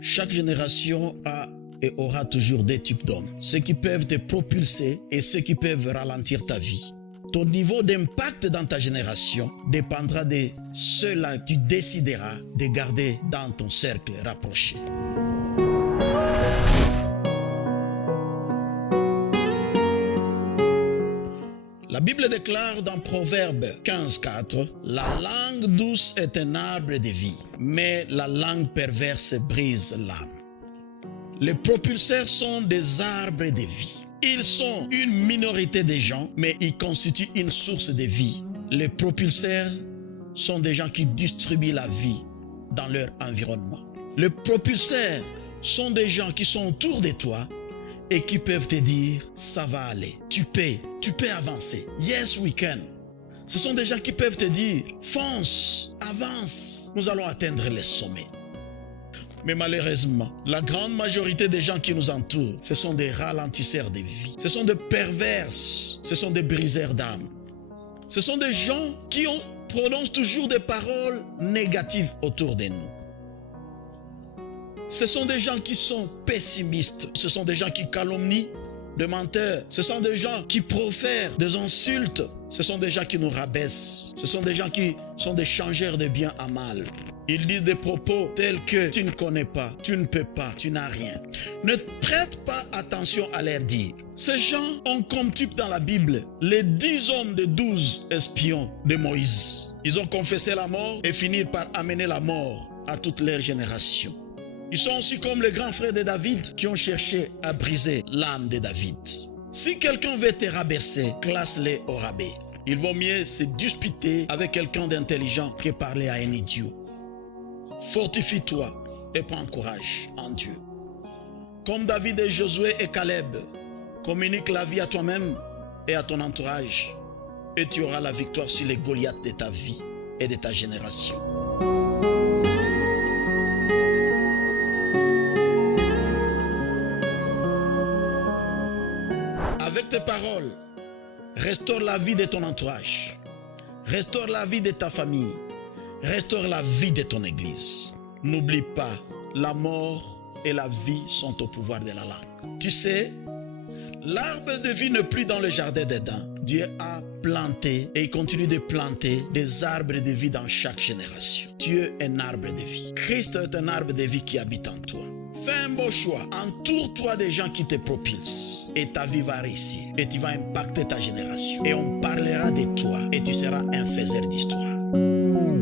Chaque génération a et aura toujours des types d'hommes. Ceux qui peuvent te propulser et ceux qui peuvent ralentir ta vie. Ton niveau d'impact dans ta génération dépendra de ceux-là que tu décideras de garder dans ton cercle rapproché. La Bible déclare dans Proverbe 15,4 « La langue douce est un arbre de vie, mais la langue perverse brise l'âme. » Les propulseurs sont des arbres de vie. Ils sont une minorité de gens, mais ils constituent une source de vie. Les propulseurs sont des gens qui distribuent la vie dans leur environnement. Les propulseurs sont des gens qui sont autour de toi et qui peuvent te dire « ça va aller, tu peux avancer, yes we can ». Ce sont des gens qui peuvent te dire « fonce, avance, nous allons atteindre les sommets ». Mais malheureusement, la grande majorité des gens qui nous entourent, ce sont des ralentisseurs de vie. Ce sont des perverses, ce sont des briseurs d'âme. Ce sont des gens qui prononcent toujours des paroles négatives autour de nous. Ce sont des gens qui sont pessimistes. Ce sont des gens qui calomnient, des menteurs. Ce sont des gens qui profèrent des insultes. Ce sont des gens qui nous rabaissent. Ce sont des gens qui sont des changeurs de bien à mal. Ils disent des propos tels que tu ne connais pas, tu ne peux pas, tu n'as rien. Ne prête pas attention à leur dire. Ces gens ont comme type dans la Bible les 10 hommes de 12 espions de Moïse. Ils ont confessé la mort et finirent par amener la mort à toute leur génération. Ils sont aussi comme les grands frères de David qui ont cherché à briser l'âme de David. Si quelqu'un veut te rabaisser, classe-les au rabais. Il vaut mieux se disputer avec quelqu'un d'intelligent que parler à un idiot. Fortifie-toi et prends courage en Dieu. Comme David et Josué et Caleb, communique la vie à toi-même et à ton entourage et tu auras la victoire sur les Goliaths de ta vie et de ta génération. Avec tes paroles, restaure la vie de ton entourage, restaure la vie de ta famille, restaure la vie de ton église. N'oublie pas, la mort et la vie sont au pouvoir de la langue. Tu sais, l'arbre de vie n'est plus dans le jardin d'Éden. Dieu a planté et il continue de planter des arbres de vie dans chaque génération. Dieu est un arbre de vie. Christ est un arbre de vie qui habite en toi. Fais un beau choix. Entoure-toi des gens qui te propulsent et ta vie va réussir et tu vas impacter ta génération. Et on parlera de toi et tu seras un faiseur d'histoire.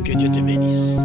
Que Dieu te bénisse.